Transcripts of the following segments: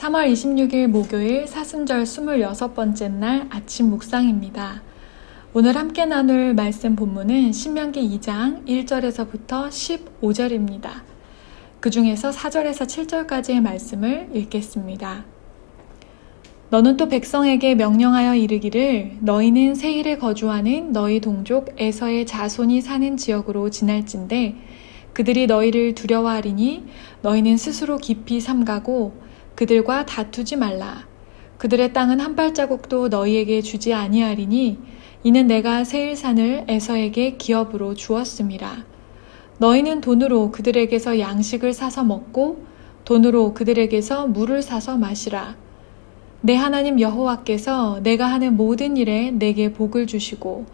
3월 26일 목요일 사순절 26번째 날 아침 묵상입니다. 오늘 함께 나눌 말씀 본문은 신명기 2장 1절에서부터 15절입니다. 그 중에서 4절에서 7절까지의 말씀을 읽겠습니다. 너는 또 백성에게 명령하여 이르기를 너희는 세일에 거주하는 너희 동족 에서의 자손이 사는 지역으로 지날진대 그들이 너희를 두려워하리니 너희는 스스로 깊이 삼가고 그들과 다투지 말라. 그들의 땅은 한 발자국도 너희에게 주지 아니하리니 이는 내가 세일산을 에서에게 기업으로 주었음이라. 너희는 돈으로 그들에게서 양식을 사서 먹고 돈으로 그들에게서 물을 사서 마시라. 내 하나님 여호와께서 내가 하는 모든 일에 내게 복을 주시고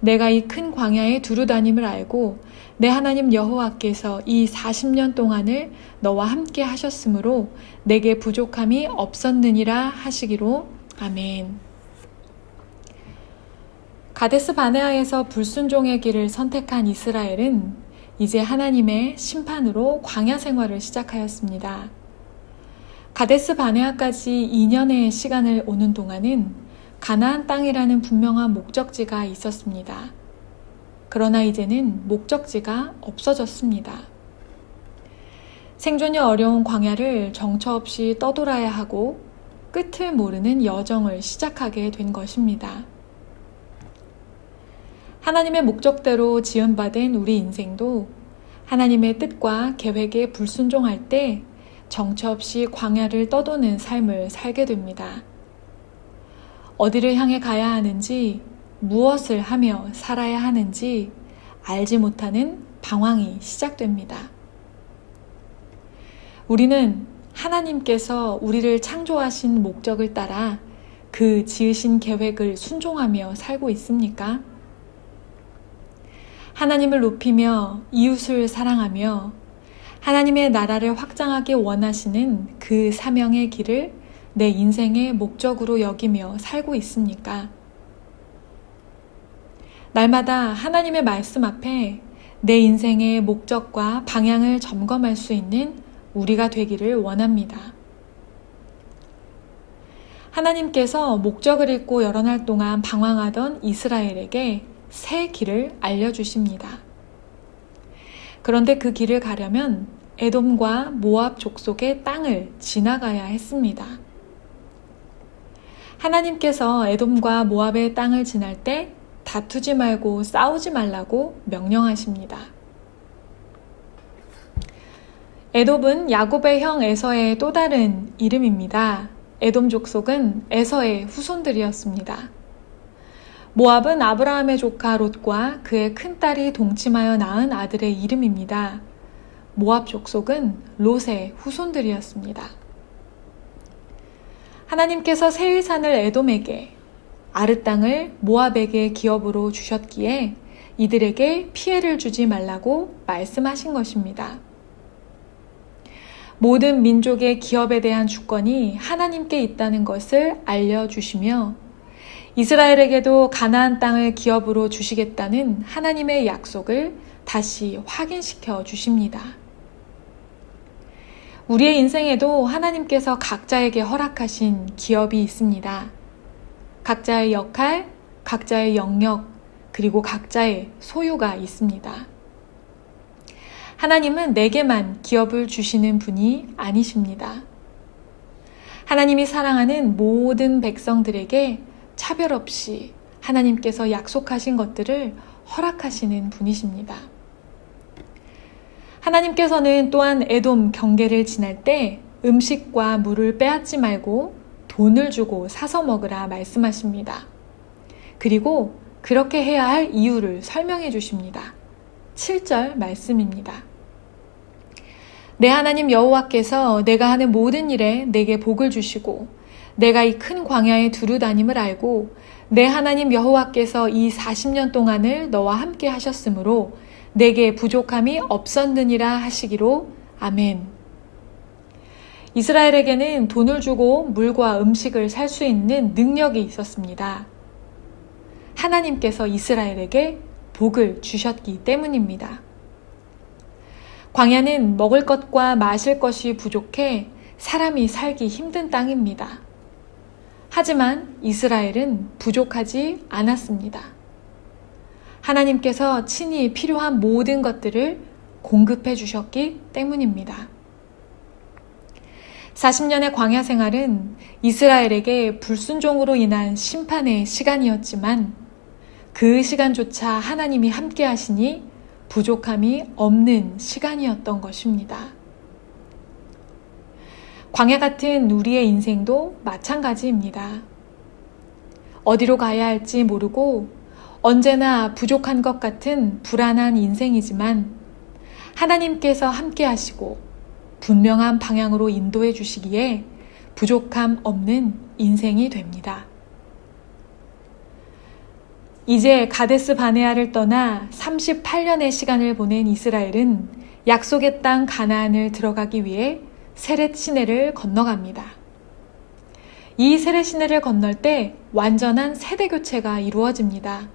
내가 이 큰 광야에 두루 다님을 알고 내 하나님 여호와께서 이 40년 동안을 너와 함께 하셨으므로 내게 부족함이 없었느니라 하시기로. 아멘. 가데스 바네아에서 불순종의 길을 선택한 이스라엘은 이제 하나님의 심판으로 광야 생활을 시작하였습니다. 가데스 바네아까지 2년의 시간을 오는 동안은 가나안 땅이라는 분명한 목적지가 있었습니다. 그러나 이제는 목적지가 없어졌습니다. 생존이 어려운 광야를 정처 없이 떠돌아야 하고 끝을 모르는 여정을 시작하게 된 것입니다. 하나님의 목적대로 지음받은 우리 인생도 하나님의 뜻과 계획에 불순종할 때 정처 없이 광야를 떠도는 삶을 살게 됩니다. 어디를 향해 가야 하는지, 무엇을 하며 살아야 하는지 알지 못하는 방황이 시작됩니다. 우리는 하나님께서 우리를 창조하신 목적을 따라 그 지으신 계획을 순종하며 살고 있습니까? 하나님을 높이며 이웃을 사랑하며 하나님의 나라를 확장하기 원하시는 그 사명의 길을 내 인생의 목적으로 여기며 살고 있습니까? 날마다 하나님의 말씀 앞에 내 인생의 목적과 방향을 점검할 수 있는 우리가 되기를 원합니다. 하나님께서 목적을 잃고 여러 날 동안 방황하던 이스라엘에게 새 길을 알려주십니다. 그런데 그 길을 가려면 에돔과 모압 족속의 땅을 지나가야 했습니다. 하나님께서 에돔과 모압의 땅을 지날 때 다투지 말고 싸우지 말라고 명령하십니다. 에돔은 야곱의 형 에서의 또 다른 이름입니다. 에돔 족속은 에서의 후손들이었습니다. 모압은 아브라함의 조카 롯과 그의 큰딸이 동침하여 낳은 아들의 이름입니다. 모압 족속은 롯의 후손들이었습니다. 하나님께서 세일산을 에돔에게, 아르 땅을 모압에게 기업으로 주셨기에 이들에게 피해를 주지 말라고 말씀하신 것입니다. 모든 민족의 기업에 대한 주권이 하나님께 있다는 것을 알려주시며 이스라엘에게도 가나안 땅을 기업으로 주시겠다는 하나님의 약속을 다시 확인시켜 주십니다. 우리의 인생에도 하나님께서 각자에게 허락하신 기업이 있습니다. 각자의 역할, 각자의 영역, 그리고 각자의 소유가 있습니다. 하나님은 내게만 기업을 주시는 분이 아니십니다. 하나님이 사랑하는 모든 백성들에게 차별 없이 하나님께서 약속하신 것들을 허락하시는 분이십니다. 하나님께서는 또한 에돔 경계를 지날 때 음식과 물을 빼앗지 말고 돈을 주고 사서 먹으라 말씀하십니다. 그리고 그렇게 해야 할 이유를 설명해 주십니다. 7절 말씀입니다. 내 하나님 여호와께서 내가 하는 모든 일에 내게 복을 주시고 내가 이 큰 광야에 두루 다님을 알고 내 하나님 여호와께서 이 40년 동안을 너와 함께 하셨으므로 내게 부족함이 없었느니라 하시기로. 아멘. 이스라엘에게는 돈을 주고 물과 음식을 살 수 있는 능력이 있었습니다. 하나님께서 이스라엘에게 복을 주셨기 때문입니다. 광야는 먹을 것과 마실 것이 부족해 사람이 살기 힘든 땅입니다. 하지만 이스라엘은 부족하지 않았습니다. 하나님께서 친히 필요한 모든 것들을 공급해 주셨기 때문입니다. 40년의 광야 생활은 이스라엘에게 불순종으로 인한 심판의 시간이었지만 그 시간조차 하나님이 함께 하시니 부족함이 없는 시간이었던 것입니다. 광야 같은 우리의 인생도 마찬가지입니다. 어디로 가야 할지 모르고 언제나 부족한 것 같은 불안한 인생이지만 하나님께서 함께 하시고 분명한 방향으로 인도해 주시기에 부족함 없는 인생이 됩니다. 이제 가데스 바네아를 떠나 38년의 시간을 보낸 이스라엘은 약속의 땅 가나안을 들어가기 위해 세렛 시내를 건너갑니다. 이 세렛 시내를 건널 때 완전한 세대 교체가 이루어집니다.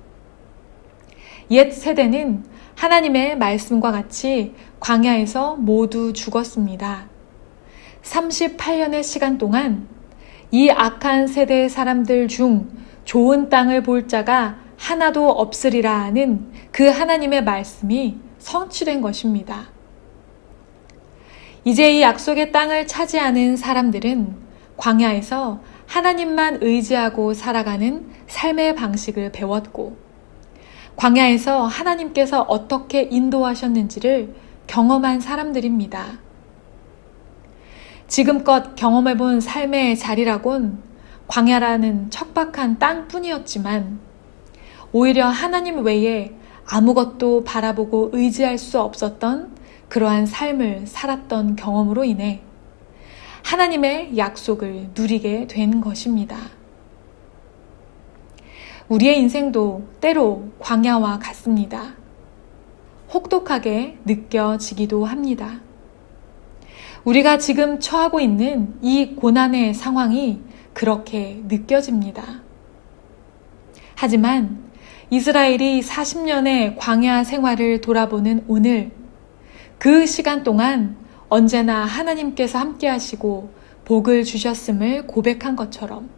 옛 세대는 하나님의 말씀과 같이 광야에서 모두 죽었습니다. 38년의 시간 동안 이 악한 세대의 사람들 중 좋은 땅을 볼 자가 하나도 없으리라 하는 그 하나님의 말씀이 성취된 것입니다. 이제 이 약속의 땅을 차지하는 사람들은 광야에서 하나님만 의지하고 살아가는 삶의 방식을 배웠고 광야에서 하나님께서 어떻게 인도하셨는지를 경험한 사람들입니다. 지금껏 경험해본 삶의 자리라곤 광야라는 척박한 땅뿐이었지만 오히려 하나님 외에 아무것도 바라보고 의지할 수 없었던 그러한 삶을 살았던 경험으로 인해 하나님의 약속을 누리게 된 것입니다. 우리의 인생도 때로 광야와 같습니다. 혹독하게 느껴지기도 합니다. 우리가 지금 처하고 있는 이 고난의 상황이 그렇게 느껴집니다. 하지만 이스라엘이 40년의 광야 생활을 돌아보는 오늘, 그 시간 동안 언제나 하나님께서 함께 하시고 복을 주셨음을 고백한 것처럼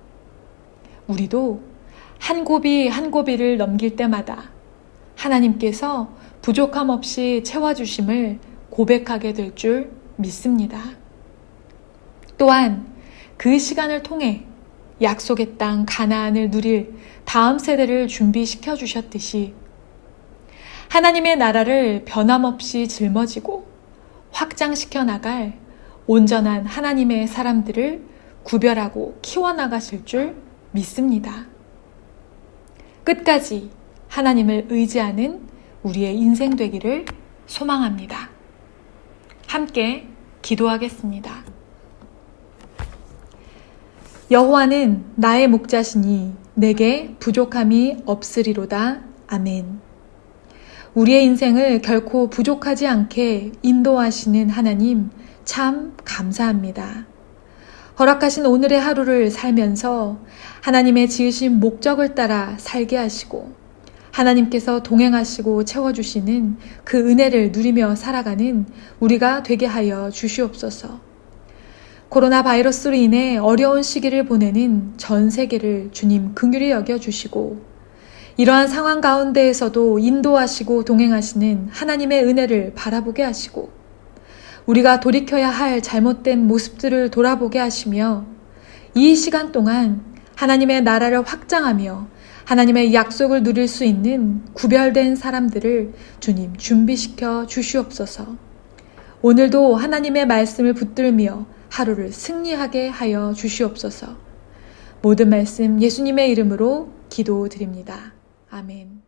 우리도 한 고비 한 고비를 넘길 때마다 하나님께서 부족함 없이 채워주심을 고백하게 될 줄 믿습니다. 또한 그 시간을 통해 약속의 땅 가나안을 누릴 다음 세대를 준비시켜 주셨듯이 하나님의 나라를 변함없이 짊어지고 확장시켜 나갈 온전한 하나님의 사람들을 구별하고 키워나가실 줄 믿습니다. 끝까지 하나님을 의지하는 우리의 인생 되기를 소망합니다. 함께 기도하겠습니다. 여호와는 나의 목자시니 내게 부족함이 없으리로다. 아멘. 우리의 인생을 결코 부족하지 않게 인도하시는 하나님 참 감사합니다. 허락하신 오늘의 하루를 살면서 하나님의 지으신 목적을 따라 살게 하시고 하나님께서 동행하시고 채워주시는 그 은혜를 누리며 살아가는 우리가 되게 하여 주시옵소서. 코로나 바이러스로 인해 어려운 시기를 보내는 전 세계를 주님 긍휼히 여겨주시고 이러한 상황 가운데에서도 인도하시고 동행하시는 하나님의 은혜를 바라보게 하시고 우리가 돌이켜야 할 잘못된 모습들을 돌아보게 하시며 이 시간 동안 하나님의 나라를 확장하며 하나님의 약속을 누릴 수 있는 구별된 사람들을 주님 준비시켜 주시옵소서. 오늘도 하나님의 말씀을 붙들며 하루를 승리하게 하여 주시옵소서. 모든 말씀 예수님의 이름으로 기도드립니다. 아멘.